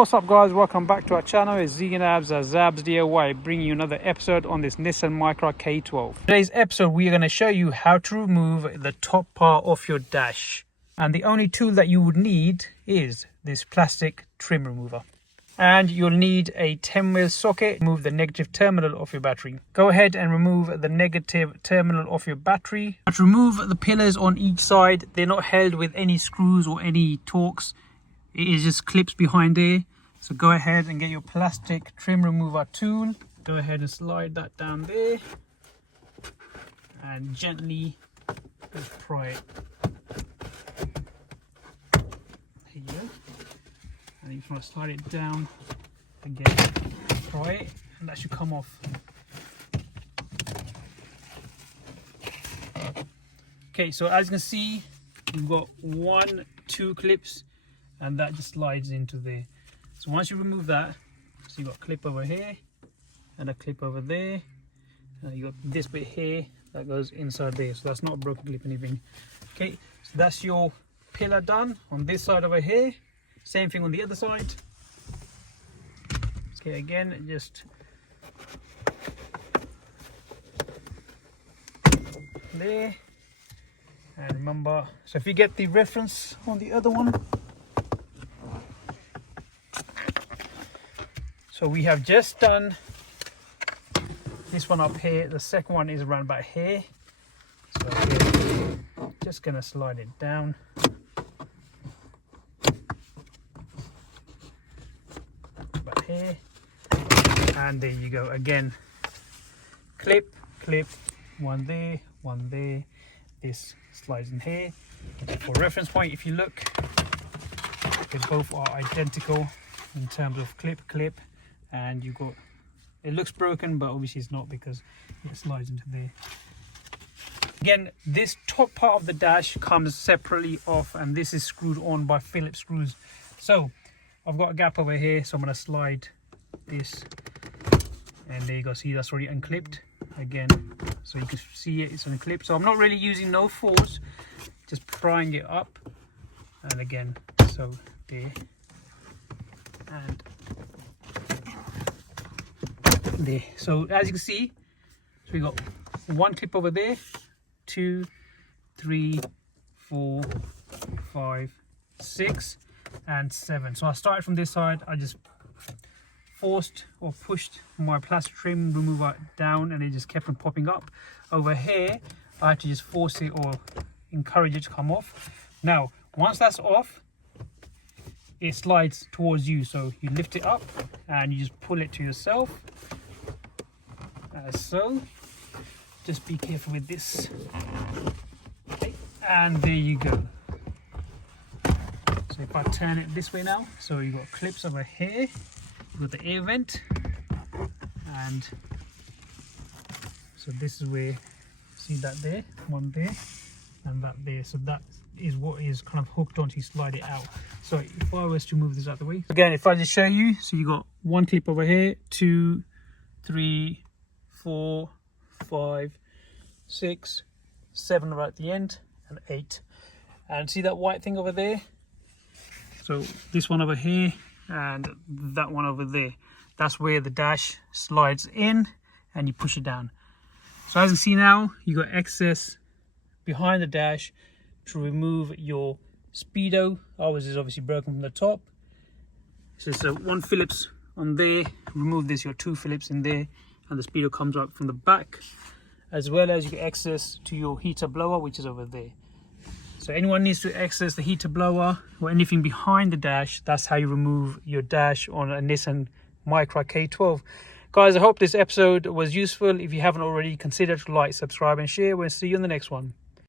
What's up guys, welcome back to our channel. It's Z and Abs as Zabs DIY, bringing you another episode on this Nissan Micra K12. Today's episode we are going to show you how to remove the top part of your dash. And the only tool that you would need is this plastic trim remover. And you'll need a 10mm socket to remove the negative terminal of your battery. Go ahead and remove the negative terminal of your battery. But remove the pillars on each side. They're not held with any screws or any torques. It is just clips behind there. So go ahead and get your plastic trim remover tool. Go ahead and slide that down there. And gently just pry it. There you go. And you want to slide it down again, pry it, and that should come off. Okay, so as you can see, you've got 2 clips, and that just slides into there. So once you remove that, so you've got a clip over here and a clip over there. You got this bit here that goes inside there, so that's not a broken clip or anything. Okay, so that's your pillar done on this side over here. Same thing on the other side. Okay, again, just there. And remember, so if you get the reference on the other one. So we have just done this one up here. The second one is around about here. So again, just gonna slide it down. Here, and there you go. Again, clip, one there, this slides in here. For reference point, if you look, they both are identical in terms of clip, and you got, it looks broken, but obviously it's not because it slides into there. Again, this top part of the dash comes separately off, and this is screwed on by Phillips screws. So I've got a gap over here, so I'm going to slide this, and there you go. See, that's already unclipped again, so you can see it's unclipped. So I'm not really using no force, just prying it up, and again, so there and there. So as you can see, so we got 1 clip over there, 2, 3, 4, 5, 6 and 7. So I started from this side. I just forced or pushed my plastic trim remover down, and it just kept on popping up. Over here I had to just force it or encourage it to come off. Now once that's off, it slides towards you, so you lift it up and you just pull it to yourself, as so. Just be careful with this. Okay. And there you go. So if I turn it this way now, so you've got clips over here, you've got the air vent, and so this is where, see that there, one there, and that there. So that is what is kind of hooked onto, you slide it out. So if I was to move this out of the way, again, if I just show you, so you got 1 clip over here, 2, 3, 4, 5, 6, 7 right at the end, and 8. And see that white thing over there? So this one over here and that one over there, that's where the dash slides in and you push it down. So as you see now, you got access behind the dash to remove your speedo. Ours is obviously broken from the top. So it's 1 Phillips on there. Remove this, your 2 Phillips in there, and the speedo comes up from the back, as well as you get access to your heater blower, which is over there. So anyone needs to access the heater blower or anything behind the dash, that's how you remove your dash on a Nissan Micra K12. Guys, I hope this episode was useful. If you haven't already, consider to like, subscribe and share. We'll see you in the next one.